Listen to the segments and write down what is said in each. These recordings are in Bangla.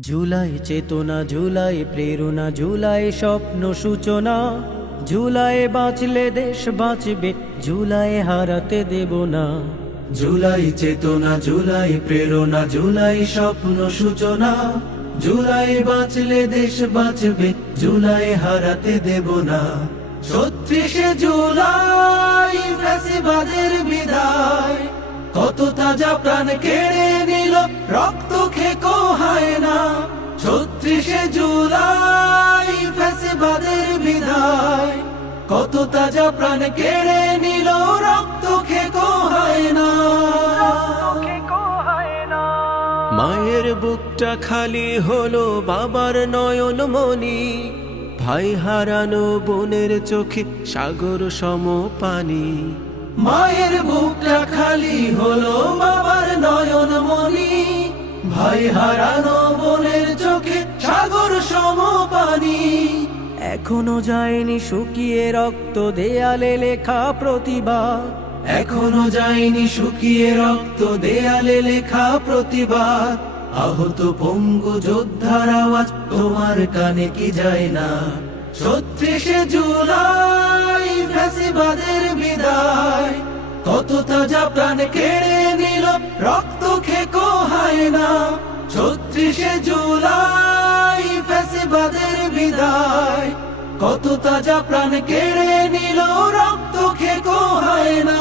জুলাই চেতনা জুলাই প্রেরণা জুলাই স্বপ্ন সূচনা। জুলাই বাঁচলে দেশ বাঁচবে জুলাই হারাতে দেব না। জুলাই চেতনা জুলাই প্রেরণা জুলাই স্বপ্ন সূচনা। জুলাই বাঁচলে দেশ বাঁচবে জুলাই হারাতে দেব না। ছত্রিশে জুলাই ফ্যাসিবাদের বিদায়। কত তাজা প্রাণ কেড়ে নিল, রক্ত খেকো হয় কত তাজা প্রাণ কেড়ে নিল, রক্ত খেকো হয় না মায়ের বুকটা খালি হলো বাবার নয়ন মনি ভাই হারানো বোনের চোখে সাগর সম পানি। মায়ের বুকটা খালি হলো বাবার নয়ন মনি ভাই হারানো এখনও যায়নি শুকিয়ে রক্ত দেয়ালে লেখা প্রতিবাদ এখনও যায়নি শুকিয়ে রক্ত দেয়ালে লেখা প্রতিবাদ আহত পঙ্গু যোদ্ধার আওয়াজ তোমার কানে কি যায় না? ছত্রিশে জুলাই ফ্যাসিবাদের বিদায়। কত তাজা প্রাণ কেড়ে নিল, রক্ত খেকো হয় না। ছত্রিশে জুলাই কত তাজা প্রাণ কেড়ে নিল, রক্ত খেকো হয় না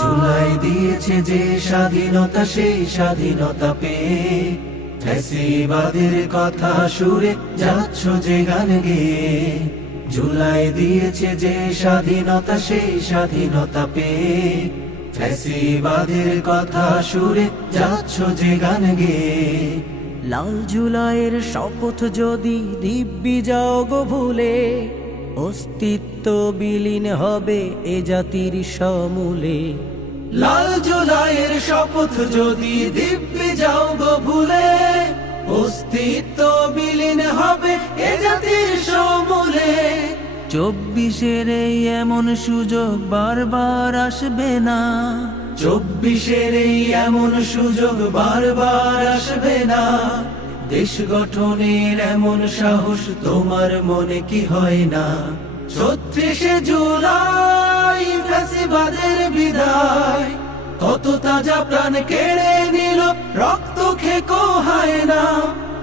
জুলাই দিয়েছে যে স্বাধীনতা, সেই স্বাধীনতা পেয়ে ফ্যাসিবাদের কথা সুরে যাচ্ছ যে গান গেয়ে। জুলাই দিয়েছে যে স্বাধীনতা, সেই স্বাধীনতা পেয়ে ফ্যাসিবাদের কথা সুরে যাচ্ছ যে গান গেয়ে। লাল জুলাইয়ের শপথ যদি দিব্যি যাও গো ভুলে, অস্তিত্ব বিলীন হবে এ জাতির সমূলে। লাল জুলাইয়ের শপথ যদি দিব্যে যাও গো ভুলে, অস্তিত্ব বিলীন হবে এ জাতির সমূলে। চব্বিশের এই এমন সুযোগ বারবার আসবে না। চব্বিশের এই এমন সুযোগ বারবার আসবে না। দেশ গঠনের এমন সাহস তোমার মনে কি হয় না? ছত্রিশে জুলাই ফ্যাসিবাদের বিদায়, কত তাজা প্রাণ কেড়ে নিল, রক্ত খেকো হয় না।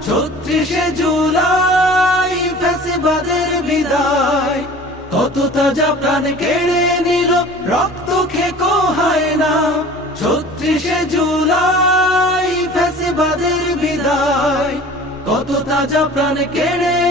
ছত্রিশে জুলাই ফ্যাসিবাদের বিদায়, কত তাজা প্রাণ কেড়ে নিল, রক্ত খেকো হয় না। ছত্রিশে জুলাই ফ্যাসিবাদের বিদায়। কত তাজা প্রাণ কেড়ে